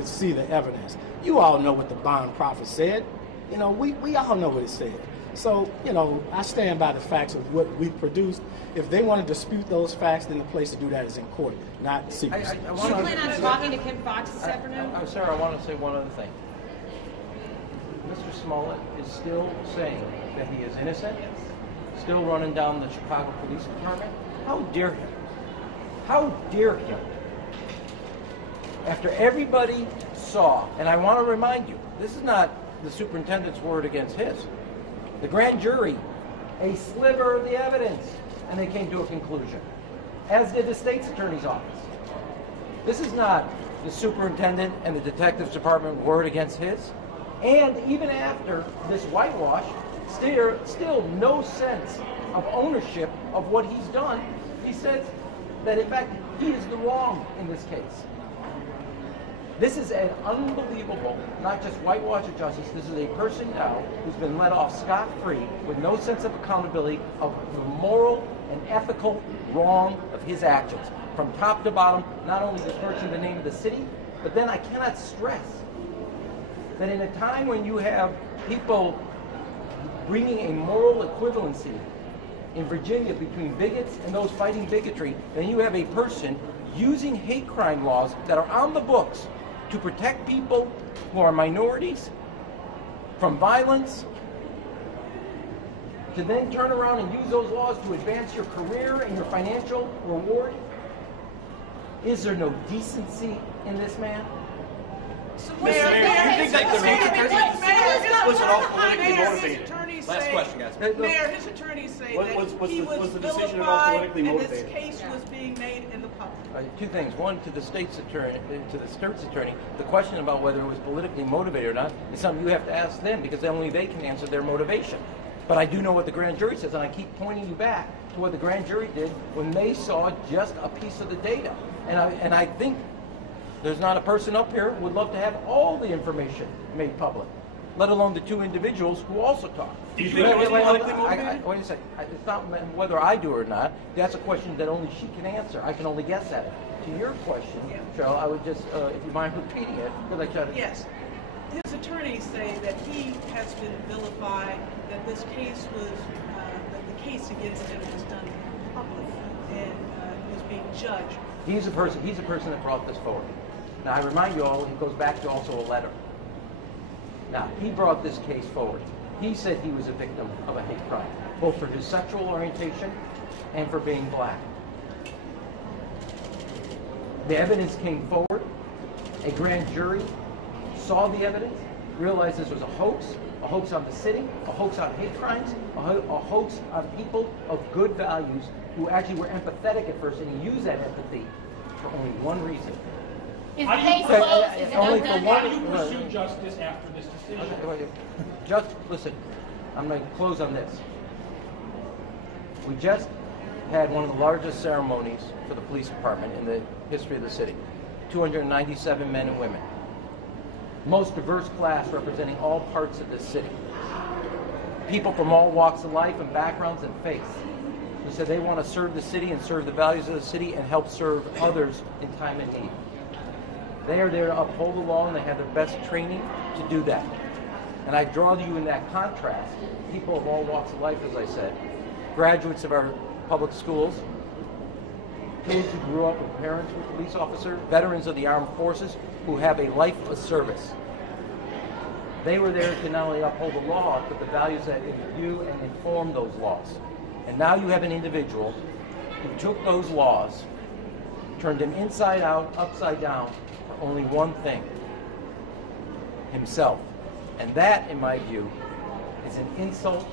to see the evidence. You all know what the bond proffer said. You know, we all know what it said. So, you know, I stand by the facts of what we produced. If they want to dispute those facts, then the place to do that is in court, not secrecy. Do you plan on talking to Kim Fox this afternoon? I'm sorry, I want to say one other thing. Mr. Smollett is still saying that he is innocent, still running down the Chicago Police Department. How dare him? How dare him? After everybody saw, and I want to remind you, this is not the superintendent's word against his. The grand jury, a sliver of the evidence, and they came to a conclusion, as did the state's attorney's office. This is not the superintendent and the detectives department word against his. And even after this whitewash, still no sense of ownership of what he's done. He says that, in fact, he is the wrong in this case. This is an unbelievable, not just whitewash of justice, this is a person now who's been let off scot-free with no sense of accountability of the moral and ethical wrong of his actions. From top to bottom, not only besmirching the name of the city, but then I cannot stress that in a time when you have people bringing a moral equivalency in Virginia between bigots and those fighting bigotry, then you have a person using hate crime laws that are on the books to protect people who are minorities from violence, to then turn around and use those laws to advance your career and your financial reward? Is there no decency in this man? Mayor, you think that was all politically motivated? Last question, guys. Mayor, his attorneys say that he was vilified and this case was being made in the public. Two things. One, to the state's attorney, the question about whether it was politically motivated or not is something you have to ask them, because only they can answer their motivation. But I do know what the grand jury says, and I keep pointing you back to what the grand jury did when they saw just a piece of the data. And I think there's not a person up here who would love to have all the information made public, let alone the two individuals who also talked. Do you think it was politically motivated? Wait a second. It's not whether I do or not. That's a question that only she can answer. I can only guess at it. To your question, Cheryl, I would just, if you mind repeating it, because I try to... Yes. His attorneys say that he has been vilified, that this case was, that the case against him was done in public and was being judged. He's a person that brought this forward. Now, I remind you all, it goes back to also a letter. Now, he brought this case forward. He said he was a victim of a hate crime, both for his sexual orientation and for being black. The evidence came forward. A grand jury saw the evidence, realized this was a hoax on the city, a hoax on hate crimes, a hoax on people of good values who actually were empathetic at first, and he used that empathy for only one reason. Is the case closed? Is it only done? for one. How do you pursue justice after this decision? Just listen. I'm going to close on this. We just had one of the largest ceremonies for the police department in the history of the city. 297 men and women. Most diverse class representing all parts of this city. People from all walks of life and backgrounds and faiths who said they want to serve the city and serve the values of the city and help serve others in time of need. They are there to uphold the law, and they have their best training to do that. And I draw you in that contrast, people of all walks of life, as I said, graduates of our public schools, kids who grew up with parents who were police officers, veterans of the armed forces who have a life of service. They were there to not only uphold the law, but the values that imbue and inform those laws. And now you have an individual who took those laws, turned them inside out, upside down, for only one thing: himself. And that, in my view, is an insult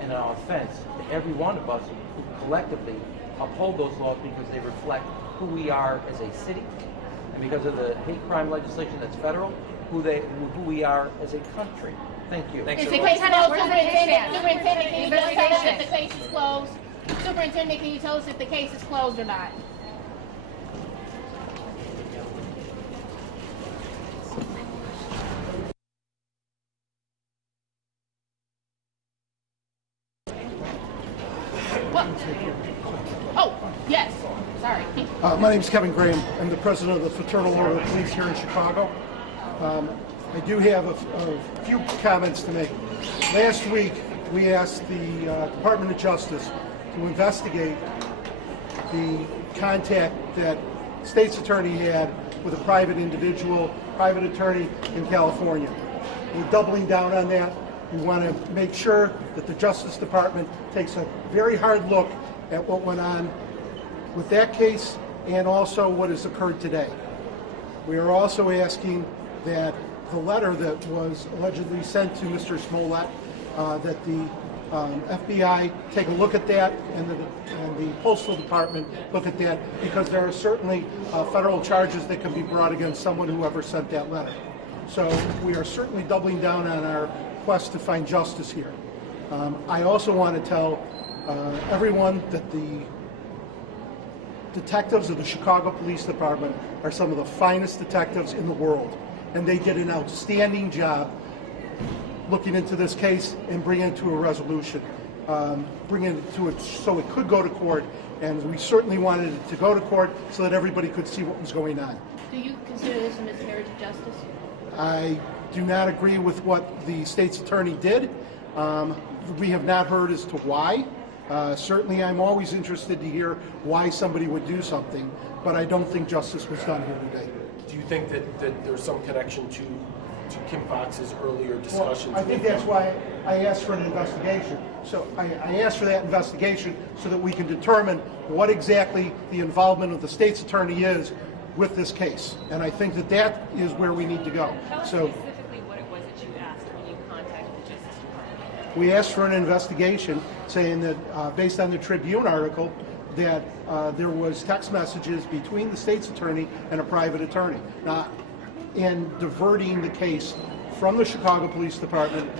and an offense to every one of us who collectively uphold those laws, because they reflect who we are as a city, and because of the hate crime legislation that's federal, who we are as a country. Thank you. Is the case closed? Superintendent, can you just tell us if the case is closed? Superintendent, can you tell us if the case is closed or not? Oh, yes. Sorry. My name is Kevin Graham. I'm the president of the Fraternal Order of Police here in Chicago. I do have a few comments to make. Last week, we asked the Department of Justice to investigate the contact that state's attorney had with a private individual, private attorney in California. We're doubling down on that. We want to make sure that the Justice Department takes a very hard look at what went on with that case and also what has occurred today. We are also asking that the letter that was allegedly sent to Mr. Smollett, that the FBI take a look at that and the Postal Department look at that, because there are certainly federal charges that can be brought against someone who ever sent that letter. So we are certainly doubling down on our quest to find justice here. I also want to tell everyone that the detectives of the Chicago Police Department are some of the finest detectives in the world, and they did an outstanding job looking into this case and bringing it to a resolution, bringing it to it so it could go to court, and we certainly wanted it to go to court so that everybody could see what was going on. Do you consider this a miscarriage of justice? I do not agree with what the state's attorney did. We have not heard as to why. Certainly I'm always interested to hear why somebody would do something, but I don't think justice was done here today. Do you think that there's some connection to Kim Foxx's earlier discussions? Well, I think that's why I asked for an investigation. So I asked for that investigation so that we can determine what exactly the involvement of the state's attorney is with this case. And I think that is where we need to go. Tell us So specifically what it was that you asked when you contacted the Justice Department. we asked for an investigation saying that based on the Tribune article, that there was text messages between the state's attorney and a private attorney, and diverting the case from the Chicago Police Department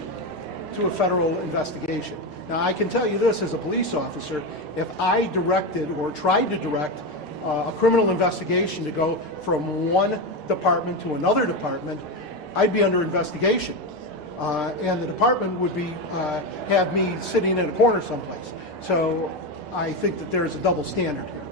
to a federal investigation. Now, I can tell you this as a police officer, if I directed or tried to direct a criminal investigation to go from one department to another department, I'd be under investigation. And the department would have me sitting in a corner someplace. So I think that there's a double standard here.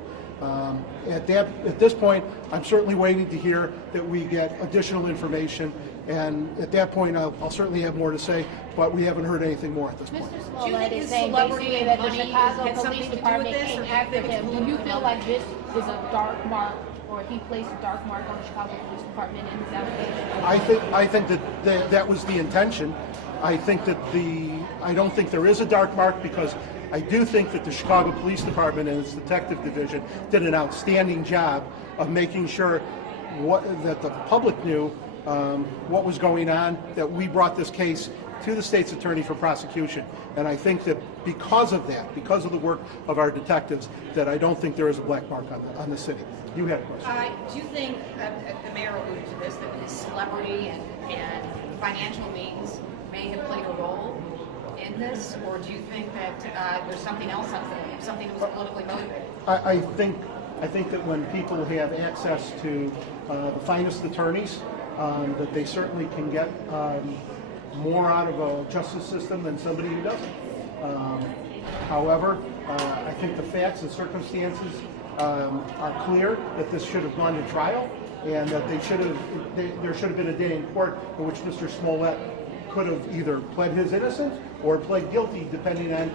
At this point, I'm certainly waiting to hear that we get additional information, and at that point, I'll certainly have more to say, but we haven't heard anything more at this point. Mr. Do you Smollett think is his saying celebrity basically that the money Chicago had something Police to do with Department this, came or after if it him. was Do you moving feel on? like this is a dark mark, or he placed a dark mark on the Chicago Police Department in his allegation? I think that was the intention. I don't think there is a dark mark, because I do think that the Chicago Police Department and its detective division did an outstanding job of making sure that the public knew what was going on, that we brought this case to the state's attorney for prosecution. And I think that because of that, because of the work of our detectives, that I don't think there is a black mark on the city. You had a question. Do you think, the mayor alluded to this, that his celebrity and financial means may have played a role in this, or do you think that there's something else, something that was politically motivated? I think that when people have access to the finest attorneys, that they certainly can get more out of a justice system than somebody who doesn't. However, I think the facts and circumstances are clear that this should have gone to trial, and that there should have been a day in court in which Mr. Smollett could have either pled his innocence or pled guilty, depending on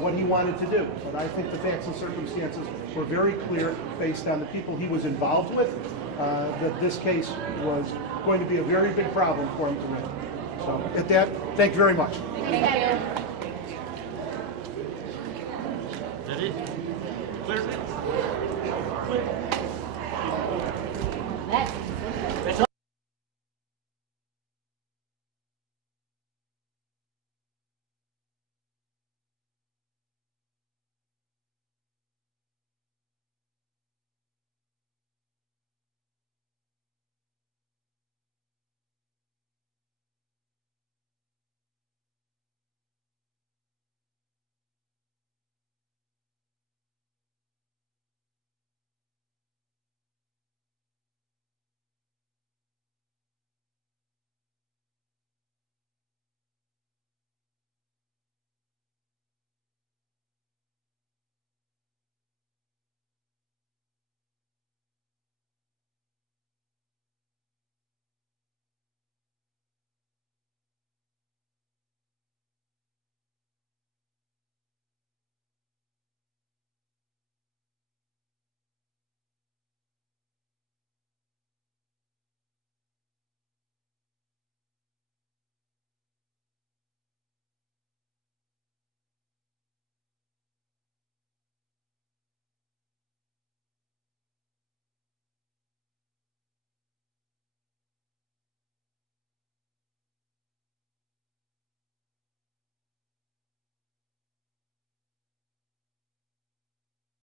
what he wanted to do. But I think the facts and circumstances were very clear, based on the people he was involved with, that this case was going to be a very big problem for him to win. So at that, thank you very much. Thank you. That it? Clear? That's